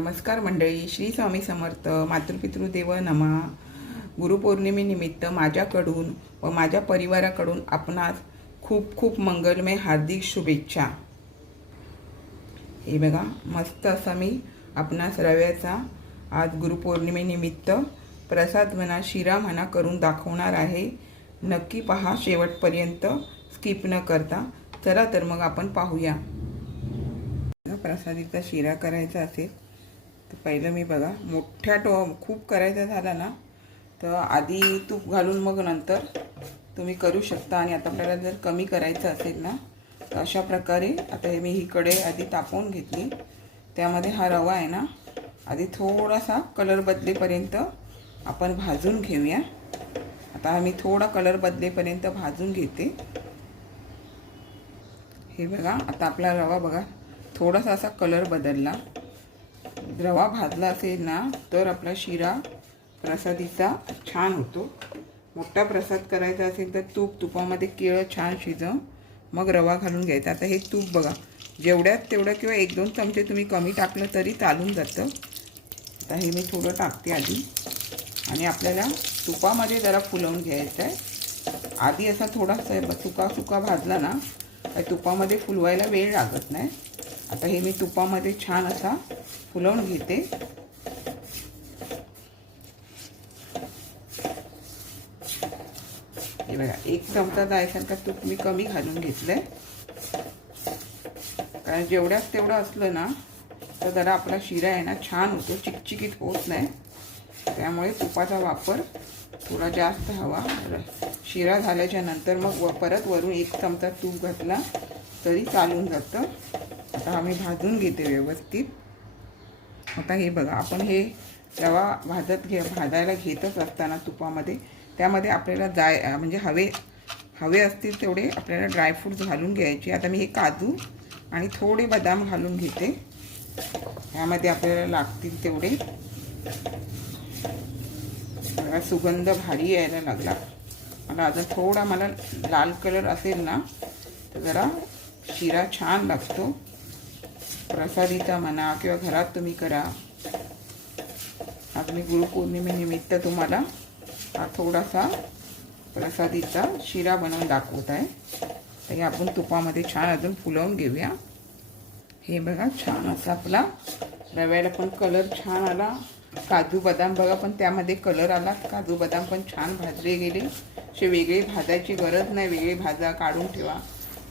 नमस्कार मंडळी श्री स्वामी समर्थ मातृपितृदेव नमा. गुरुपौर्णिमेनिमित्त माझ्याकडून व माझ्या परिवाराकडून आपणास खूप खूप मंगलमय हार्दिक शुभेच्छा. हे बघा मस्त असा मी आपणास रव्याचा आज गुरुपौर्णिमेनिमित्त प्रसाद म्हणा शिरा म्हणा करून दाखवणार आहे. नक्की पहा शेवटपर्यंत स्किप न करता. चला तर मग आपण पाहूया. प्रसादीचा शिरा करायचा असेल. तर पहिलं मी बघा मोठ्या टो खूप करायचा झाला ना तर आधी तूप घालून मग नंतर तुम्ही करू शकता. आणि आता आपल्याला जर कमी करायचं असेल ना तर अशा प्रकारे आता हे मी ही आधी तापवून घेतली. त्यामध्ये हा रवा आहे ना आधी थोडासा कलर बदलेपर्यंत आपण भाजून घेऊया. आता हा मी थोडा कलर बदलेपर्यंत भाजून घेते. हे बघा आता आपला रवा बघा थोडासा असा कलर बदलला. रवा भाजला असेल ना तर आपला शिरा प्रसादीचा छान होतो. मोठा प्रसाद करायचा असेल तर तूप तुपामध्ये केळं छान शिजव मग रवा घालून घ्यायचा. आता हे तूप बघा जेवढ्यात तेवढं किंवा एक दोन चमचे तुम्ही कमी टाकलं तरी चालून जातं. आता हे मी थोडं टाकते आधी. आणि आपल्याला तुपामध्ये जरा फुलवून घ्यायचं आहे. आधी असा थोडासा सुका सुका भाजला ना तुपामध्ये फुलवायला वेळ लागत नाही. आता हे मी तुपामध्ये छान असा फुलवून घेते. हे बघा एक चमचा जायसारखा तूप मी कमी घालून घेतलंय. कारण जेवढ्यात तेवढं असलं ना तर जरा आपला शिरा आहे ना छान होतो चिकचिकीत होत नाही. त्यामुळे तुपाचा वापर थोडा जास्त हवा. शिरा झाल्याच्यानंतर मग व परत वरून एक चमचा तूप घातला तरी चालून जातं. आता आम्ही भाजून घेते व्यवस्थित. आता हे बघा आपण हे रवा भाजत घे भाजायला घेतच असताना तुपामध्ये. त्यामध्ये आपल्याला जाय म्हणजे हवे हवे असतील तेवढे आपल्याला ड्रायफ्रूट्स घालून घ्यायचे. आता मी हे काजू आणि थोडे बदाम घालून घेते. यामध्ये आपल्याला लागतील तेवढे. मला सुगंध भारी यायला लागला. मला अजून थोडा मला लाल कलर असेल ना तर जरा शिरा छान लागतो. प्रसादीचा म्हणा किंवा घरात तुम्ही करा. आज मी गुरुपौर्णिमेनिमित्त तुम्हाला हा थोडासा प्रसादीचा शिरा बनवून दाखवत आहे. तर हे आपण तुपामध्ये छान अजून फुलवून घेऊया. हे बघा छान असा आपला रव्याला पण कलर छान आला. काजू बदाम बघा पण त्यामध्ये कलर आला. काजू बदाम पण छान भाजले गेले. असे वेगळे भाजायची गरज नाही. वेगळे भाजा काढून ठेवा.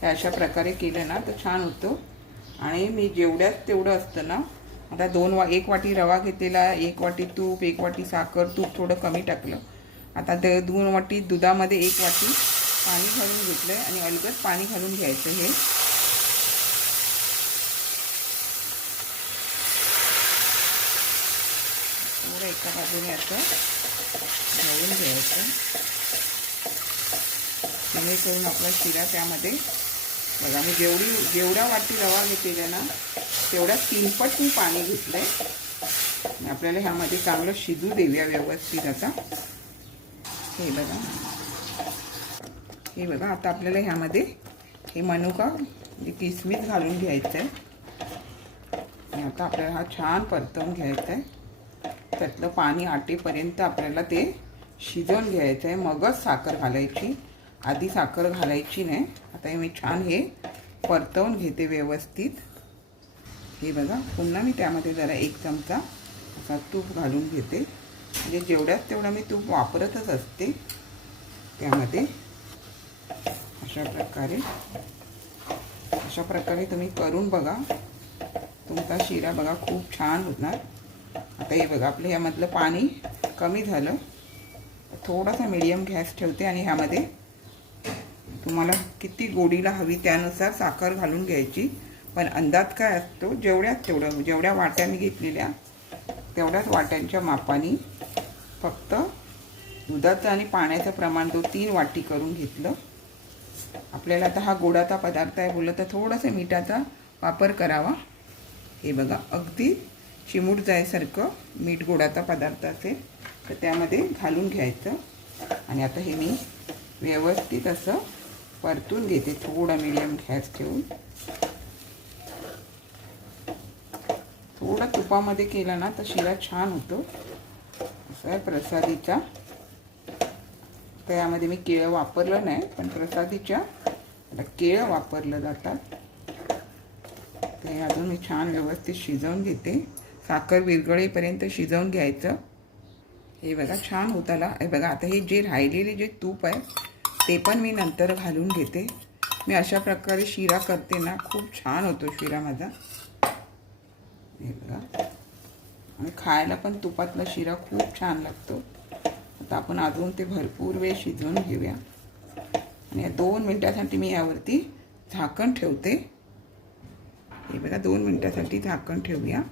हे अशा प्रकारे केलं ना तर छान होतं. आणि मी जेवढ्यात तेवढं असतं ना आता दोन वा एक वाटी रवा घेतलेला एक वाटी तूप एक वाटी साखर तूप थोडं कमी टाकलं. आता द दोन वाटी दुधामध्ये एक वाटी पाणी घालून घेतलं आहे आणि अलगद पाणी घालून घ्यायचं हे. थोडं एका बाजूने असं घालून घ्यायचं. जेणेकरून आपला शिरा त्यामध्ये बघा मी जेवढी जेवढ्या वाटी रवा घेतलेल्या ना तेवढ्या तीनपट मी पाणी घेतलं आहे आपल्याला ह्यामध्ये चांगलं शिजू देऊया व्यवस्थित आता. हे बघा. हे बघा आता आपल्याला ह्यामध्ये हे मनुका म्हणजे किसमिस घालून घ्यायचं आहे आणि आता आपल्याला हा छान परतवून घ्यायचा आहे त्यातलं पाणी आटेपर्यंत आपल्याला ते शिजवून घ्यायचं आहे मगच साखर घालायची. आधी साखर घालायची नाही. आता हे मी छान हे परतवून घेते व्यवस्थित. हे बघा पुन्हा मी त्यामध्ये जरा एक चमचा असा तूप घालून घेते. म्हणजे जेवढ्यात तेवढं मी तूप वापरतच असते त्यामध्ये. अशा प्रकारे. अशा प्रकारे तुम्ही करून बघा. तुमचा शिरा बघा खूप छान होणार. आता हे बघा आपलं ह्यामधलं पाणी कमी झालं. थोडासा मिडियम गॅस ठेवते आणि ह्यामध्ये तुम्हाला किती गोडीला हवी त्यानुसार साखर घालून घ्यायची. पण अंदाज काय असतो जेवढ्याच तेवढं जेवढ्या वाट्या मी घेतलेल्या तेवढ्याच वाट्यांच्या मापाने फक्त दुधाचं आणि पाण्याचं प्रमाण तो तीन वाटी करून घेतलं. आपल्याला आता हा गोडाचा पदार्थ आहे बोललं तर थोडंसं मिठाचा वापर करावा. हे बघा अगदी चिमूट जायसारखं मीठ गोडाचा पदार्थ असेल तर त्यामध्ये घालून घ्यायचं. आणि आता हे मी व्यवस्थित असं परतून घेते. थोडा मिडियम गॅस ठेवून. थोडा तुपामध्ये केला ना तर शिरा छान होतो. असं आहे प्रसादीचा. तर यामध्ये मी केळं वापरलं नाही पण प्रसादीच्या आता केळं वापरलं जातात. ते अजून मी छान व्यवस्थित शिजवून घेते. साखर विरगळेपर्यंत शिजवून घ्यायचं. हे बघा छान होताला. हे बघा आता हे जे राहिलेले जे तूप आहे ते पण मी नंतर घालून घेते. मी अशा प्रकारे शिरा करते ना खूप छान होतो शिरा माझा. हे बघा. आणि खायला पण तुपातला शिरा खूप छान लागतो. आता आपण अजून ते भरपूर वेळ शिजवून घेऊया. आणि या दोन मिनटासाठी मी यावरती झाकण ठेवते. हे बघा दोन मिनटासाठी झाकण ठेवूया.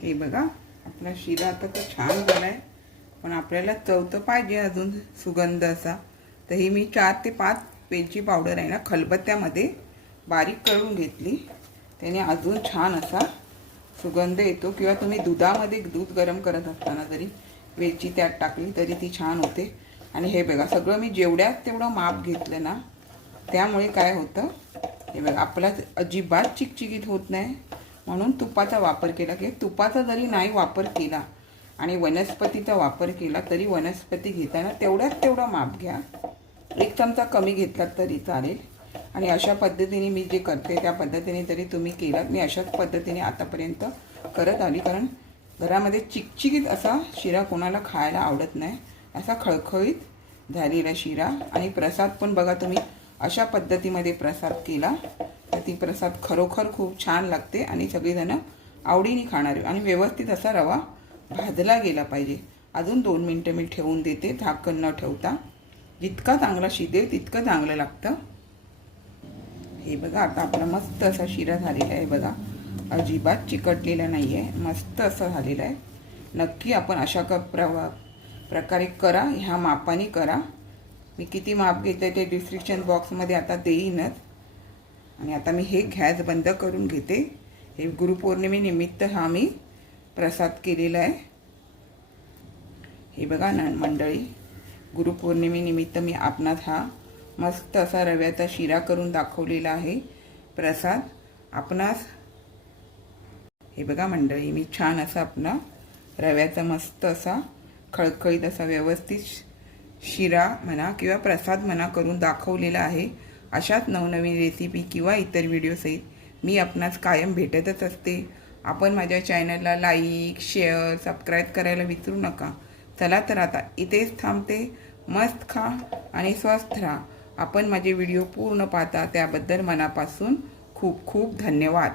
हे बघा आपला शिरा आता तर छान झाला आहे पण आपल्याला चवतं पाहिजे अजून सुगंध असा. तर ही मी चार ते पाच वेलची पावडर आहे ना खलबत्त्यामध्ये बारीक करून घेतली. त्याने अजून छान असा सुगंध येतो. किंवा तुम्ही दुधामध्ये दूध गरम करत असताना जरी वेलची त्यात टाकली तरी ती छान होते. आणि हे बघा सगळं मी जेवढ्यात तेवढं माप घेतलं ना त्यामुळे काय होतं हे बघा आपला अजिबात चिकचिकीत होत नाही. म्हणून तुपाचा वापर केला. की तुपाचा जरी नाही वापर केला आणि वनस्पतीचा वापर केला तरी वनस्पती घेताना तेवढ्यात तेवढा माप घ्या. एक चमचा कमी घेतलात तरी चालेल. आणि अशा पद्धतीने मी जे करते त्या पद्धतीने जरी तुम्ही केलात. मी अशाच पद्धतीने आतापर्यंत करत आली. कारण घरामध्ये चिकचिकीत असा शिरा कोणाला खायला आवडत नाही. असा खळखळीत झालेला शिरा आणि प्रसाद पण बघा तुम्ही अशा पद्धतीमध्ये प्रसाद केला तर ती प्रसाद खरोखर खूप छान लागते आणि सगळीजणं आवडीने खाणारी. आणि व्यवस्थित असा रवा भाजला गेला पाहिजे. अजून दोन मिनटं मी ठेवून देते. झाकण न ठेवता. जितका चांगला शिदेल तितकं चांगलं लागतं. हे बघा आता आपला मस्त असा शिरा झालेला आहे बघा. अजिबात चिकटलेला नाही आहे मस्त असं झालेलं आहे. नक्की आपण अशा क प्रवा प्रकारे करा. ह्या मापाने करा. मी किती माप घेते ते डिस्क्रिप्शन बॉक्समध्ये आता देईनच. आणि आता मी हे गॅस बंद करून घेते. हे गुरुपौर्णिमेनिमित्त हा मी प्रसाद केलेला आहे. हे बघा ना मंडळी गुरुपौर्णिमेनिमित्त मी आपणास हा मस्त असा रव्याचा शिरा करून दाखवलेला आहे. प्रसाद आपणास हे बघा मंडळी मी छान असा आपला रव्याचा मस्त असा खळखळीत असा व्यवस्थित शिरा म्हणा किंवा प्रसाद म्हणा करून दाखवलेला आहे. अशाच नवनवीन रेसिपी किंवा इतर व्हिडिओसहित मी आपणास कायम भेटतच असते. आपण माझ्या चॅनलला लाईक शेअर सबस्क्राईब करायला विसरू नका. चला तर आता इथेच थांबते. मस्त खा आणि स्वस्थ राहा. आपण माझे व्हिडिओ पूर्ण पाहता त्याबद्दल मनापासून खूप खूप धन्यवाद.